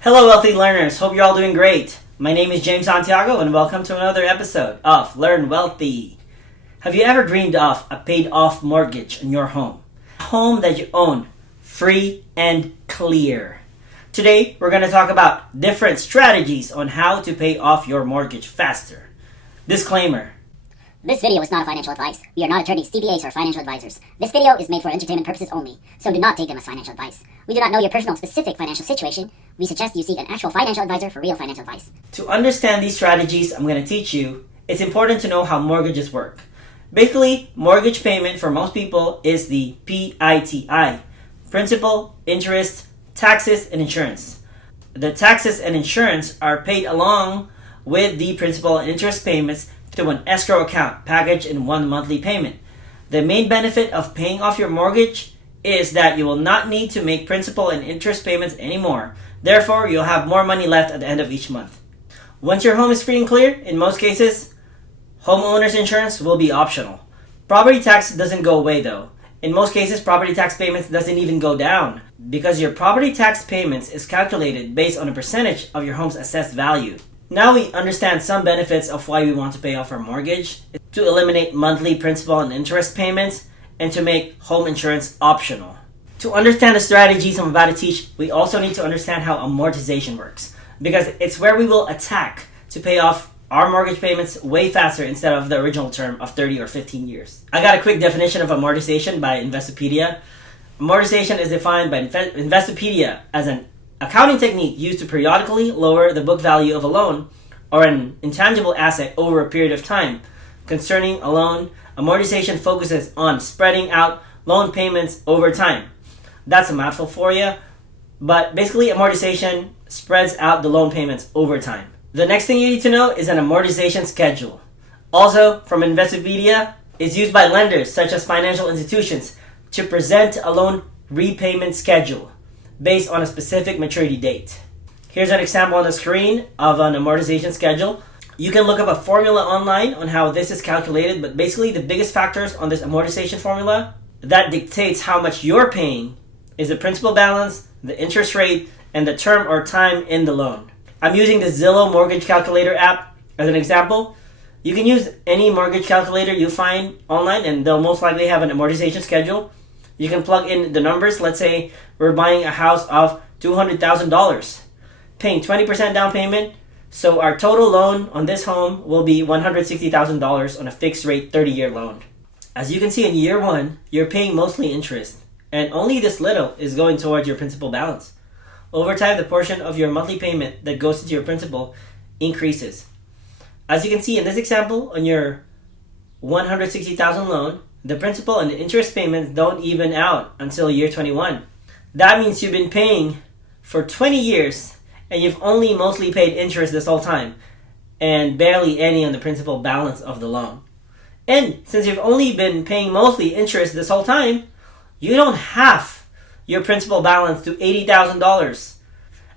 Hello, wealthy learners. Hope you're all doing great. My name is James Santiago, and welcome to another episode of Learn Wealthy. Have you ever dreamed of a paid-off mortgage on your home? A home that you own, free and clear. Today, we're going to talk about different strategies on how to pay off your mortgage faster. Disclaimer. This video is not financial advice. We are not attorneys, CPAs, or financial advisors. This video is made for entertainment purposes only, so do not take them as financial advice. We do not know your personal specific financial situation. We suggest you seek an actual financial advisor for real financial advice. To understand these strategies I'm going to teach you, it's important to know how mortgages work. Basically, mortgage payment for most people is the PITI, principal, interest, taxes, and insurance. The taxes and insurance are paid along with the principal and interest payments through an escrow account packaged in one monthly payment. The main benefit of paying off your mortgage is that you will not need to make principal and interest payments anymore. Therefore, you'll have more money left at the end of each month. Once your home is free and clear, in most cases, homeowner's insurance will be optional. Property tax doesn't go away though. In most cases, property tax payments doesn't even go down because your property tax payments is calculated based on a percentage of your home's assessed value. Now we understand some benefits of why we want to pay off our mortgage: to eliminate monthly principal and interest payments, and to make home insurance optional. To understand the strategies I'm about to teach, we also need to understand how amortization works, because it's where we will attack to pay off our mortgage payments way faster instead of the original term of 30 or 15 years. I got a quick definition of amortization by Investopedia. Amortization is defined by Investopedia as an accounting technique used to periodically lower the book value of a loan or an intangible asset over a period of time. Concerning a loan, amortization focuses on spreading out loan payments over time. That's a mouthful for you, but basically amortization spreads out the loan payments over time. The next thing you need to know is an amortization schedule. Also, from Investopedia, is used by lenders such as financial institutions to present a loan repayment schedule based on a specific maturity date. Here's an example on the screen of an amortization schedule. You can look up a formula online on how this is calculated, but basically the biggest factors on this amortization formula that dictates how much you're paying is the principal balance, the interest rate, and the term or time in the loan. I'm using the Zillow Mortgage Calculator app as an example. You can use any mortgage calculator you find online and they'll most likely have an amortization schedule. You can plug in the numbers. Let's say we're buying a house of $200,000, paying 20% down payment. So our total loan on this home will be $160,000 on a fixed rate 30-year loan. As you can see, in year one, you're paying mostly interest, and only this little is going towards your principal balance. Over time, the portion of your monthly payment that goes into your principal increases. As you can see in this example, on your $160,000 loan, the principal and the interest payments don't even out until year 21. That means you've been paying for 20 years and you've only mostly paid interest this whole time and barely any on the principal balance of the loan. And since you've only been paying mostly interest this whole time, you don't have your principal balance to $80,000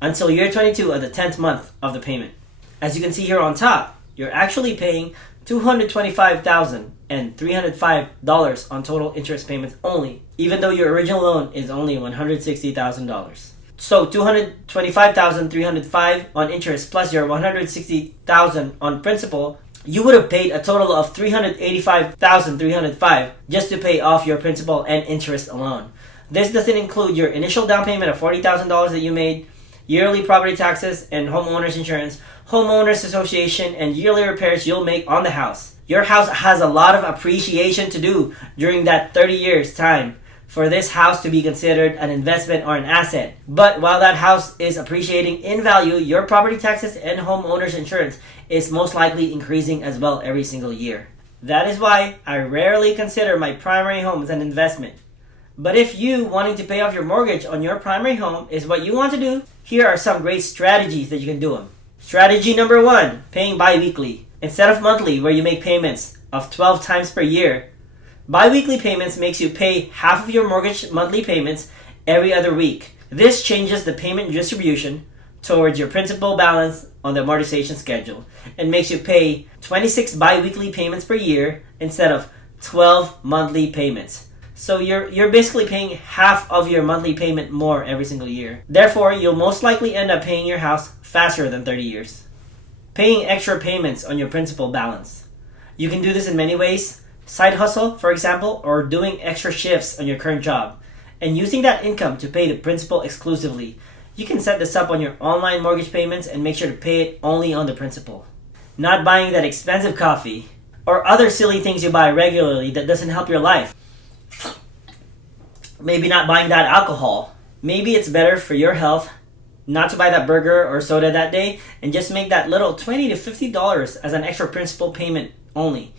until year 22 of the 10th month of the payment. As you can see here on top, you're actually paying $225,305 on total interest payments only, even though your original loan is only $160,000. So $225,305 on interest plus your $160,000 on principal, you would have paid a total of $385,305 just to pay off your principal and interest alone. This doesn't include your initial down payment of $40,000 that you made, yearly property taxes and homeowner's insurance, homeowners association, and yearly repairs you'll make on the house. Your house has a lot of appreciation to do during that 30 years time for this house to be considered an investment or an asset. But while that house is appreciating in value, your property taxes and homeowner's insurance is most likely increasing as well every single year. That is why I rarely consider my primary home as an investment. But if you wanting to pay off your mortgage on your primary home is what you want to do, here are some great strategies that you can do them. Strategy number 1, paying bi-weekly. Instead of monthly, where you make payments of 12 times per year, bi-weekly payments makes you pay half of your mortgage monthly payments every other week. This changes the payment distribution towards your principal balance on the amortization schedule and makes you pay 26 bi-weekly payments per year instead of 12 monthly payments. So you're basically paying half of your monthly payment more every single year. Therefore, you'll most likely end up paying your house faster than 30 years. Paying extra payments on your principal balance. You can do this in many ways. Side hustle, for example, or doing extra shifts on your current job, and using that income to pay the principal exclusively. You can set this up on your online mortgage payments and make sure to pay it only on the principal. Not buying that expensive coffee or other silly things you buy regularly that doesn't help your life. Maybe not buying that alcohol. Maybe it's better for your health not to buy that burger or soda that day and just make that little $20 to $50 as an extra principal payment only.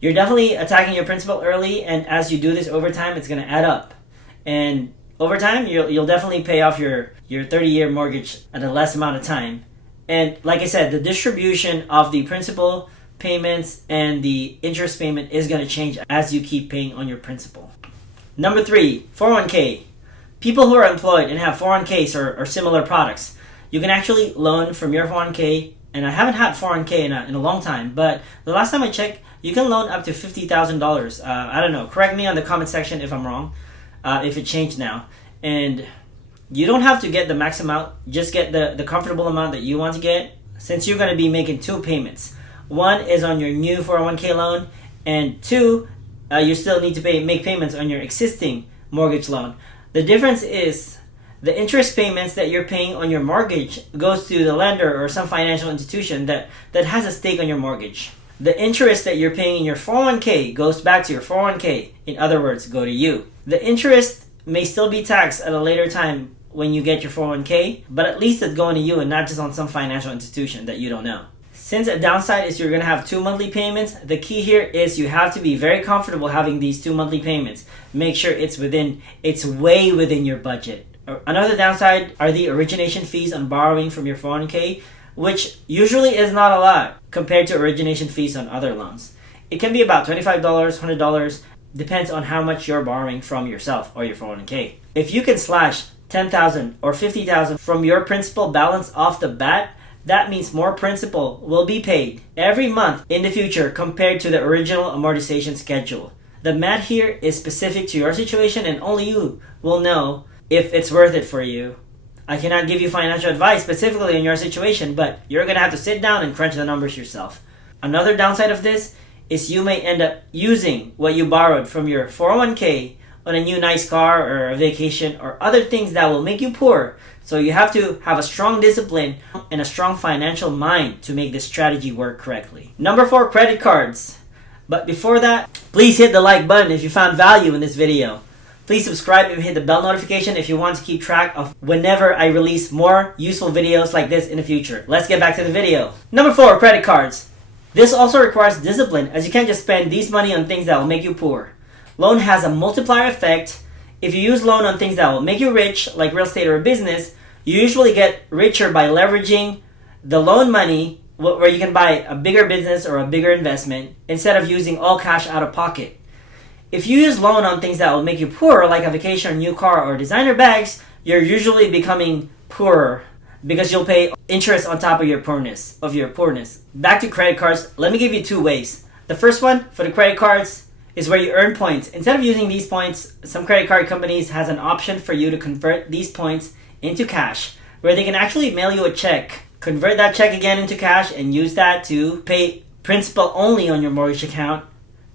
You're definitely attacking your principal early, and as you do this over time, it's going to add up. And over time, you'll definitely pay off your 30-year mortgage at a less amount of time. And like I said, the distribution of the principal payments and the interest payment is going to change as you keep paying on your principal. Number 3, 401k. People who are employed and have 401ks or similar products, you can actually loan from your 401k. And I haven't had 401k in a long time, but the last time I checked, you can loan up to $50,000. I don't know. Correct me on the comment section if I'm wrong, if it changed now. And you don't have to get the max amount. Just get the comfortable amount that you want to get, since you're going to be making 2 payments. One is on your new 401k loan, and 2, you still need to make payments on your existing mortgage loan. The difference is the interest payments that you're paying on your mortgage goes to the lender or some financial institution that has a stake on your mortgage. The interest that you're paying in your 401k goes back to your 401k. In other words, go to you. The interest may still be taxed at a later time when you get your 401k, but at least it's going to you and not just on some financial institution that you don't know. Since a downside is you're going to have 2 monthly payments, the key here is you have to be very comfortable having these 2 monthly payments. Make sure it's way within your budget. Another downside are the origination fees on borrowing from your 401k, which usually is not a lot compared to origination fees on other loans. It can be about $25, $100, depends on how much you're borrowing from yourself or your 401k. If you can slash $10,000 or $50,000 from your principal balance off the bat, that means more principal will be paid every month in the future compared to the original amortization schedule. The math here is specific to your situation, and only you will know if it's worth it for you. I cannot give you financial advice specifically in your situation, but you're going to have to sit down and crunch the numbers yourself. Another downside of this is you may end up using what you borrowed from your 401k on a new nice car or a vacation or other things that will make you poor. So you have to have a strong discipline and a strong financial mind to make this strategy work correctly. Number 4, credit cards. But before that, please hit the like button if you found value in this video. Please subscribe and hit the bell notification if you want to keep track of whenever I release more useful videos like this in the future. Let's get back to the video. Number 4, credit cards. This also requires discipline, as you can't just spend these money on things that will make you poor. Loan has a multiplier effect. If you use loan on things that will make you rich, like real estate or a business, you usually get richer by leveraging the loan money where you can buy a bigger business or a bigger investment instead of using all cash out of pocket. If you use loan on things that will make you poorer, like a vacation, or new car, or designer bags, you're usually becoming poorer because you'll pay interest on top of your poorness. Back to credit cards, let me give you 2 ways. The first one for the credit cards is where you earn points. Instead of using these points, some credit card companies has an option for you to convert these points into cash, where they can actually mail you a check, convert that check again into cash, and use that to pay principal only on your mortgage account.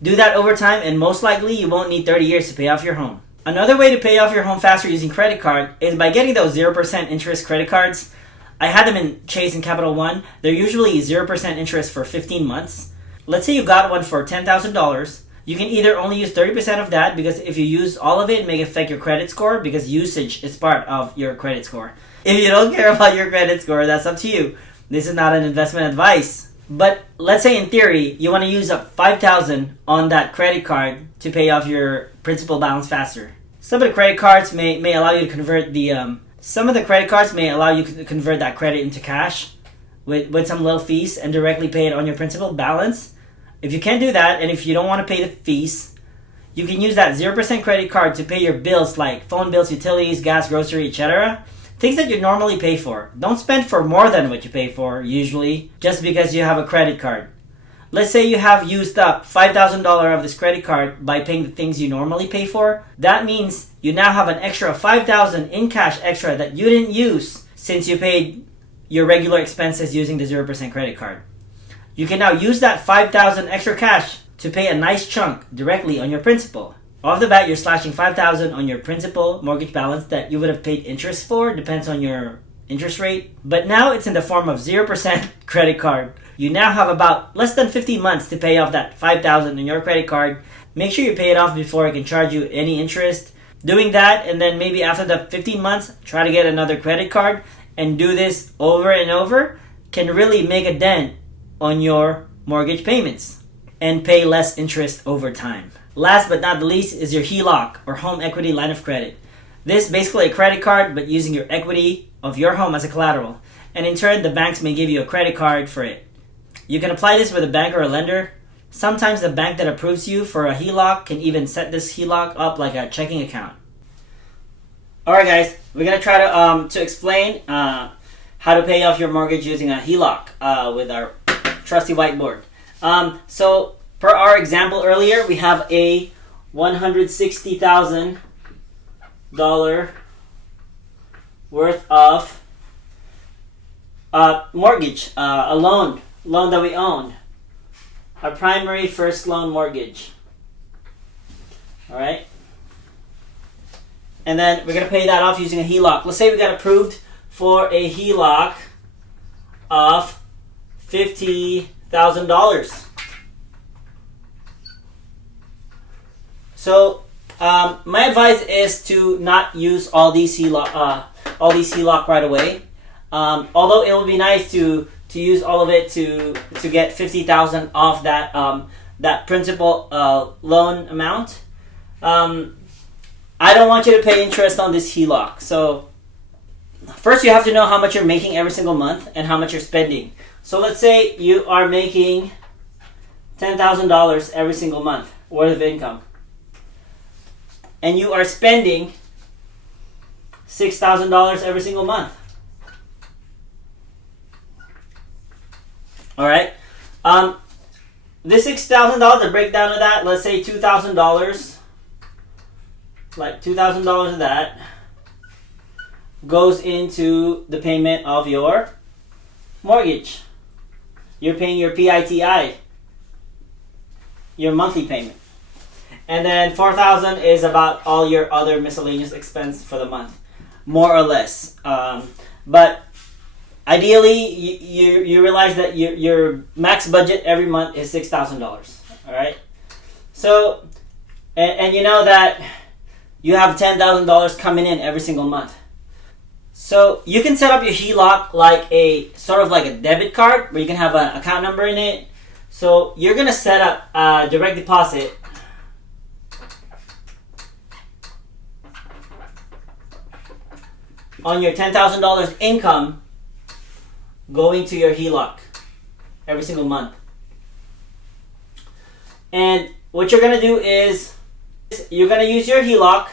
Do that over time, and most likely you won't need 30 years to pay off your home. Another way to pay off your home faster using credit card is by getting those 0% interest credit cards. I had them in Chase and Capital One. They're usually 0% interest for 15 months. Let's say you got one for $10,000. You can either only use 30% of that, because if you use all of it, it may affect your credit score, because usage is part of your credit score. If you don't care about your credit score, that's up to you. This is not an investment advice. But let's say in theory, you want to use up $5,000 on that credit card to pay off your principal balance faster. Some of the credit cards may allow you to convert that credit into cash with some little fees and directly pay it on your principal balance. If you can't do that, and if you don't want to pay the fees, you can use that 0% credit card to pay your bills, like phone bills, utilities, gas, grocery, etc. Things that you normally pay for. Don't spend for more than what you pay for, usually, just because you have a credit card. let's say you have used up $5,000 of this credit card by paying the things you normally pay for. That means you now have an extra $5,000 in cash extra that you didn't use since you paid your regular expenses using the 0% credit card. You can now use that $5,000 extra cash to pay a nice chunk directly on your principal. Off the bat, you're slashing $5,000 on your principal mortgage balance that you would have paid interest for, depends on your interest rate. But now it's in the form of 0% credit card. You now have about less than 15 months to pay off that $5,000 on your credit card. Make sure you pay it off before it can charge you any interest. Doing that, and then maybe after the 15 months, try to get another credit card and do this over and over, can really make a dent on your mortgage payments and pay less interest over time. Last but not the least is your HELOC, or home equity line of credit. This is basically a credit card, but using your equity of your home as a collateral. And in turn, the banks may give you a credit card for it. You can apply this with a bank or a lender. Sometimes the bank that approves you for a HELOC can even set this HELOC up like a checking account. Alright guys, we're going to try to explain how to pay off your mortgage using a HELOC with our trusty whiteboard. So per our example earlier, we have a $160,000 worth of mortgage, a loan that we own, our primary first loan mortgage. All right, and then we're gonna pay that off using a HELOC. Let's say we got approved for a HELOC of $50,000. So my advice is to not use all these HELOC right away. Although it would be nice to use all of it to get $50,000 off that principal loan amount. I don't want you to pay interest on this HELOC. So first you have to know how much you're making every single month and how much you're spending. So let's say you are making $10,000 every single month worth of income, and you are spending $6,000 every single month. All right. This $6,000, the breakdown of that, let's say $2,000, like $2,000 of that goes into the payment of your mortgage. You're paying your PITI, your monthly payment. And then $4,000 is about all your other miscellaneous expense for the month, more or less. But ideally, you realize that your max budget every month is $6,000. All right. So, and you know that you have $10,000 coming in every single month. So you can set up your HELOC like a sort of like a debit card where you can have an account number in it. So you're gonna set up a direct deposit on your $10,000 income going to your HELOC every single month. And what you're gonna do is you're gonna use your HELOC,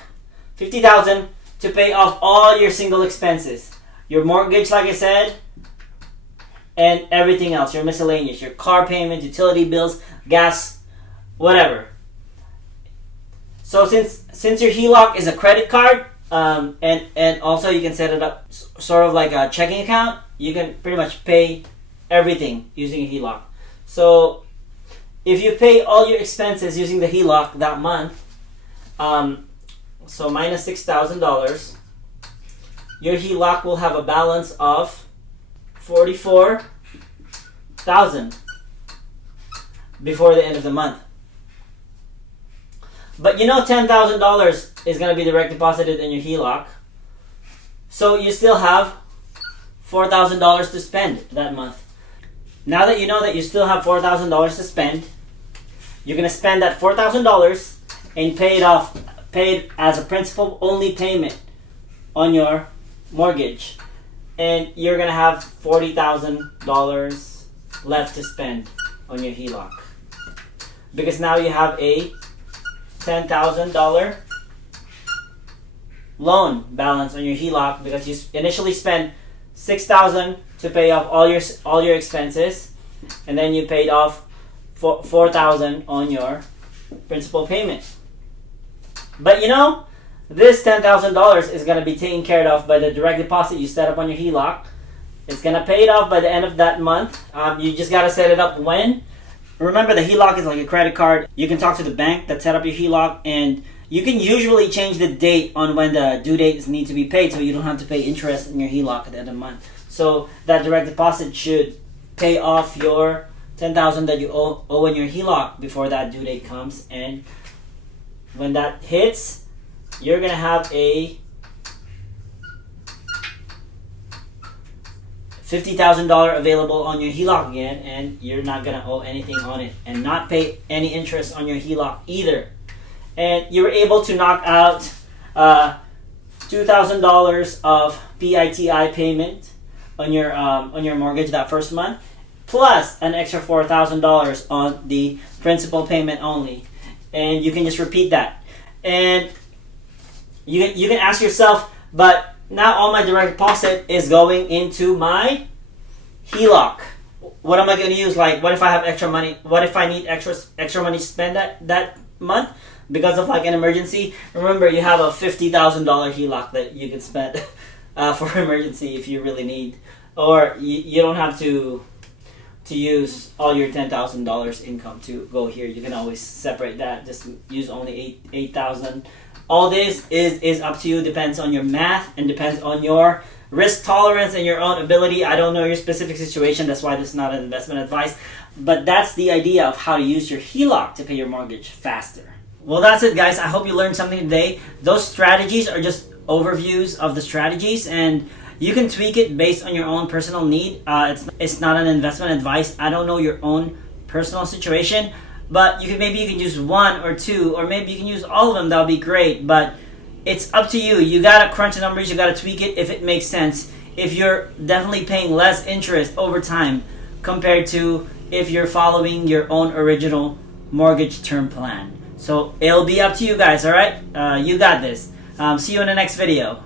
$50,000, to pay off all your single expenses, your mortgage, like I said, and everything else, your miscellaneous, your car payment, utility bills, gas, whatever. So since your HELOC is a credit card, and also you can set it up sort of like a checking account, you can pretty much pay everything using a HELOC. So if you pay all your expenses using the HELOC that month, so minus $6,000, your HELOC will have a balance of $44,000 before the end of the month. But you know $10,000 is going to be direct deposited in your HELOC, so you still have $4,000 to spend that month. Now that you know that you still have $4,000 to spend, you're going to spend that $4,000 and pay it off, paid as a principal only payment on your mortgage, and you're going to have $40,000 left to spend on your HELOC, because now you have a $10,000 loan balance on your HELOC, because you initially spent $6,000 to pay off all your expenses, and then you paid off $4,000 on your principal payment. But you know, this $10,000 is going to be taken care of by the direct deposit you set up on your HELOC. It's going to pay it off by the end of that month. You just got to set it up when. Remember, the HELOC is like a credit card. You can talk to the bank that set up your HELOC, and you can usually change the date on when the due dates need to be paid, so you don't have to pay interest in your HELOC at the end of the month. So that direct deposit should pay off your $10,000 that you owe in your HELOC before that due date comes. And when that hits, you're gonna have a $50,000 available on your HELOC again, and you're not gonna owe anything on it and not pay any interest on your HELOC either. And you were able to knock out $2,000 of PITI payment on your mortgage that first month, plus an extra $4,000 on the principal payment only. And you can just repeat that. And you can ask yourself, but now all my direct deposit is going into my HELOC. What am I going to use? Like, what if I have extra money? What if I need extra money to spend that month because of like an emergency? Remember, you have a $50,000 HELOC that you can spend for emergency if you really need, or you don't have to use all your $10,000 income to go here. You can always separate that. Just use only $8,000. All this is up to you. Depends on your math and depends on your risk tolerance and your own ability. I don't know your specific situation. That's why this is not an investment advice. But that's the idea of how to use your HELOC to pay your mortgage faster. Well, that's it, guys. I hope you learned something today. Those strategies are just overviews of the strategies, and you can tweak it based on your own personal need. It's not an investment advice. I don't know your own personal situation, but maybe you can use one or two, or maybe you can use all of them. That would be great, but it's up to you. You gotta crunch the numbers. You gotta tweak it if it makes sense. If you're definitely paying less interest over time compared to if you're following your own original mortgage term plan. So it'll be up to you guys, all right? You got this. See you in the next video.